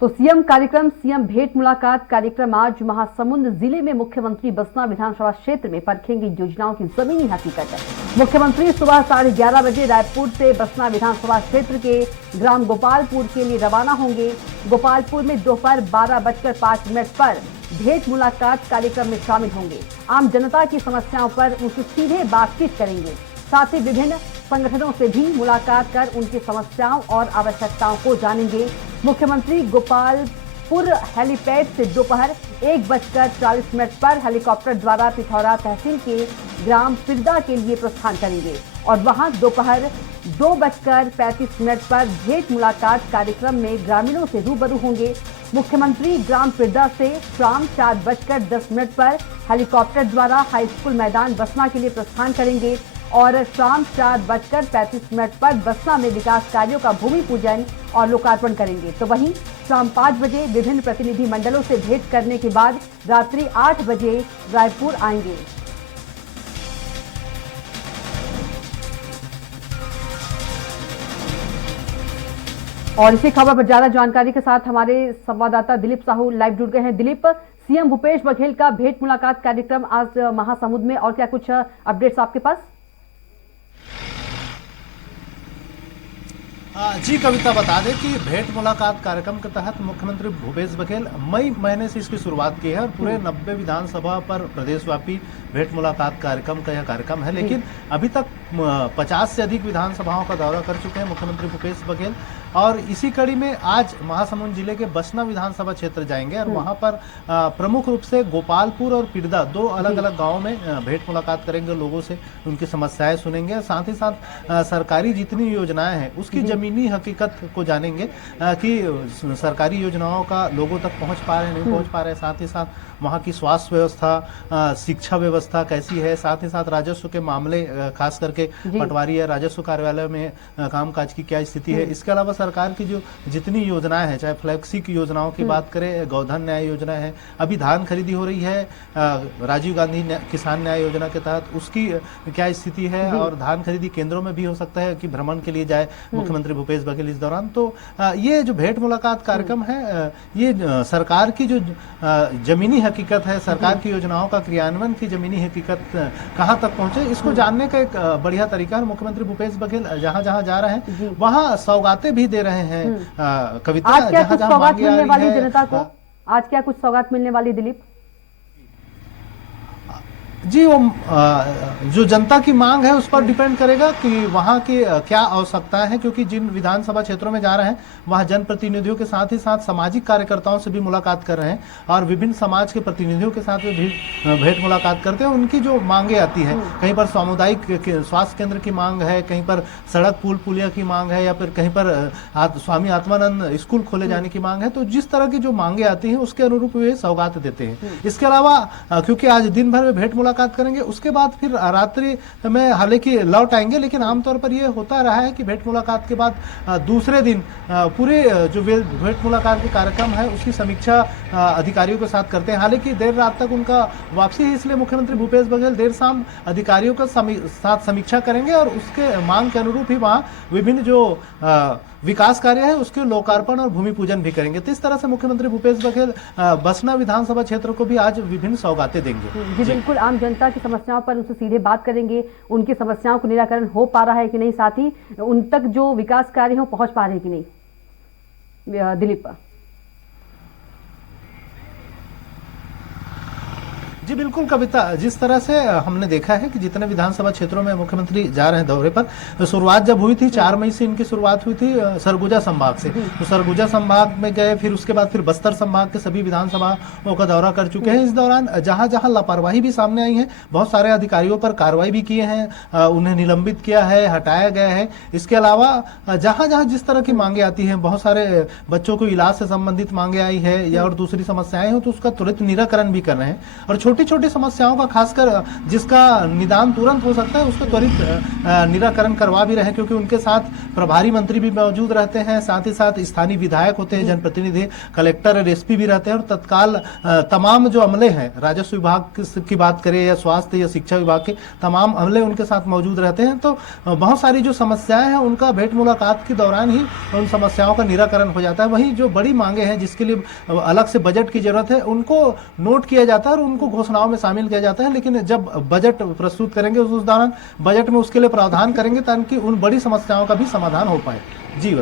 तो सीएम कार्यक्रम, सीएम भेंट मुलाकात कार्यक्रम आज महासमुंद जिले में मुख्यमंत्री बसना विधानसभा क्षेत्र में परखेंगे योजनाओं की जमीनी हकीकत है। मुख्यमंत्री सुबह 11:30 बजे रायपुर से बसना विधानसभा क्षेत्र के ग्राम गोपालपुर के लिए रवाना होंगे। गोपालपुर में दोपहर 12:05 पर भेंट मुलाकात कार्यक्रम में शामिल होंगे। आम जनता की समस्याओं पर उनसे सीधे बातचीत करेंगे। साथ ही विभिन्न संगठनों से भी मुलाकात कर उनकी समस्याओं और आवश्यकताओं को जानेंगे। मुख्यमंत्री गोपालपुर हेलीपैड से दोपहर 1:40 पर हेलीकॉप्टर द्वारा पिथौरा तहसील के ग्राम पिरदा के लिए प्रस्थान करेंगे और वहां दोपहर 2:35 पर भेंट मुलाकात कार्यक्रम में ग्रामीणों से रूबरू होंगे। मुख्यमंत्री ग्राम पिरदा से शाम 4:10 पर हेलीकॉप्टर द्वारा हाई स्कूल मैदान बसना के लिए प्रस्थान करेंगे और शाम 4:35 पर बसना में विकास कार्यों का भूमि पूजन और लोकार्पण करेंगे। तो वहीं शाम 5 बजे विभिन्न प्रतिनिधि मंडलों से भेंट करने के बाद रात्रि 8 बजे रायपुर आएंगे। और इसी खबर पर ज्यादा जानकारी के साथ हमारे संवाददाता दिलीप साहू लाइव जुड़ गए हैं। दिलीप, सीएम भूपेश बघेल का भेंट मुलाकात कार्यक्रम आज महासमुंद में, और क्या कुछ अपडेट्स आपके पास? जी कविता, बता दें कि भेंट मुलाकात कार्यक्रम के तहत मुख्यमंत्री भूपेश बघेल मई महीने से इसकी शुरुआत की है और पूरे 90 विधानसभा पर प्रदेशव्यापी भेंट मुलाकात कार्यक्रम का यह कार्यक्रम है। लेकिन अभी तक 50 से अधिक विधानसभाओं का दौरा कर चुके हैं मुख्यमंत्री भूपेश बघेल और इसी कड़ी में आज महासमुंद जिले के बसना विधानसभा क्षेत्र जाएंगे और वहां पर प्रमुख रूप से गोपालपुर और पिरदा, दो अलग अलग गांवों में भेंट मुलाकात करेंगे, लोगों से उनकी समस्याएं सुनेंगे। साथ ही साथ सरकारी जितनी योजनाएं हैं उसकी जमीनी हकीकत को जानेंगे कि सरकारी योजनाओं का लोगों तक पहुंच पा रहे, नहीं पहुंच पा रहे। साथ ही साथ वहाँ की स्वास्थ्य व्यवस्था, शिक्षा व्यवस्था कैसी है, साथ ही साथ राजस्व के मामले, खास करके पटवारी या राजस्व कार्यालय में कामकाज की क्या स्थिति है। इसके अलावा सरकार की जो जितनी योजनाएं हैं, चाहे फ्लैगशिप योजनाओं की बात करें, गोधन न्याय योजना है, अभी धान खरीदी हो रही है राजीव गांधी किसान न्याय योजना के तहत, उसकी क्या स्थिति है और धान खरीदी केंद्रों में भी हो सकता है कि भ्रमण के लिए जाए मुख्यमंत्री भूपेश बघेल इस दौरान। तो ये जो भेंट मुलाकात कार्यक्रम है, ये सरकार की जो जमीनी हकीकत है, सरकार की योजनाओं का क्रियान्वयन की जमीनी हकीकत कहां तक पहुंचे, इसको जानने का एक बढ़िया तरीका है। मुख्यमंत्री भूपेश बघेल जहां जहां जा रहे हैं वहां सौगातें भी दे रहे हैं। कविता, आज क्या कुछ सौगात मिलने वाली जनता को? आज क्या कुछ सौगात मिलने वाली दिलीप? जी, वो जो जनता की मांग है उस पर डिपेंड करेगा कि वहाँ की क्या आवश्यकता है, क्योंकि जिन विधानसभा क्षेत्रों में जा रहे हैं वहाँ जनप्रतिनिधियों के साथ ही साथ सामाजिक कार्यकर्ताओं से भी मुलाकात कर रहे हैं और विभिन्न समाज के प्रतिनिधियों के साथ भी भेंट मुलाकात करते हैं। उनकी जो मांगे आती है, कहीं पर सामुदायिक स्वास्थ्य केंद्र की मांग है, कहीं पर सड़क पुल पुलिया की मांग है, या फिर कहीं पर स्वामी आत्मानंद स्कूल खोले जाने की मांग है। तो जिस तरह की जो मांगे आती हैं उसके अनुरूप वे सौगात देते हैं। इसके अलावा क्योंकि आज दिन भर में भेंट मुलाकात करेंगे, उसके बाद फिर रात्रि में हालांकि लौट आएंगे, लेकिन आमतौर पर यह होता रहा है कि भेंट मुलाकात के बाद दूसरे दिन पूरे जो भेंट मुलाकात के कार्यक्रम है उसकी समीक्षा अधिकारियों के साथ करते हैं। हालांकि देर रात तक उनका वापसी है, इसलिए मुख्यमंत्री भूपेश बघेल देर शाम अधिकारियों के साथ समीक्षा करेंगे और उसके मांग के अनुरूप ही वहां विभिन्न जो विकास कार्य है उसके लोकार्पण और भूमि पूजन भी करेंगे। तो इस तरह से मुख्यमंत्री भूपेश बघेल बसना विधानसभा क्षेत्र को भी आज विभिन्न सौगातें देंगे। जी बिल्कुल, आम जनता की समस्याओं पर उनसे सीधे बात करेंगे, उनकी समस्याओं का निराकरण हो पा रहा है कि नहीं, साथ ही उन तक जो विकास कार्य हो पहुंच पा रहे हैं कि नहीं। दिलीप जी बिल्कुल कविता, जिस तरह से हमने देखा है कि जितने विधानसभा क्षेत्रों में मुख्यमंत्री जा रहे हैं दौरे पर, तो शुरुआत जब हुई थी 4 मई से इनकी शुरुआत हुई थी सरगुजा संभाग से। तो सरगुजा संभाग में गए, फिर उसके बाद फिर बस्तर संभाग के सभी विधानसभाओं का दौरा कर चुके हैं। इस दौरान जहां जहां लापरवाही भी सामने आई है, बहुत सारे अधिकारियों पर कार्रवाई भी किए हैं, उन्हें निलंबित किया है, हटाया गया है। इसके अलावा जहां जहां जिस तरह की मांगे आती है, बहुत सारे बच्चों को इलाज से संबंधित मांगे आई है या और दूसरी समस्याएं हो, तो उसका त्वरित निराकरण भी कर रहे हैं। और छोटी छोटी समस्याओं का खासकर जिसका निदान तुरंत हो सकता है उसको त्वरित निराकरण करवा भी रहे हैं, क्योंकि उनके साथ प्रभारी मंत्री भी मौजूद रहते हैं, साथ ही साथ स्थानीय विधायक होते हैं, जनप्रतिनिधि, कलेक्टर और एसपी भी रहते हैं, और तत्काल तमाम जो अमले हैं, राजस्व विभाग की बात करें या स्वास्थ्य या शिक्षा विभाग के तमाम अमले उनके साथ मौजूद रहते हैं। तो बहुत सारी जो समस्याएं हैं उनका भेंट मुलाकात के दौरान ही उन समस्याओं का निराकरण हो जाता है। वहीं जो बड़ी मांगे हैं जिसके लिए अलग से बजट की जरूरत है उनको नोट किया जाता है और उनको घोषणाओं में शामिल किया जाता है, लेकिन जब बजट प्रस्तुत करेंगे उस दौरान बजट में उसके लिए प्रावधान करेंगे ताकि उन बड़ी समस्याओं का भी समाधान हो पाए। जी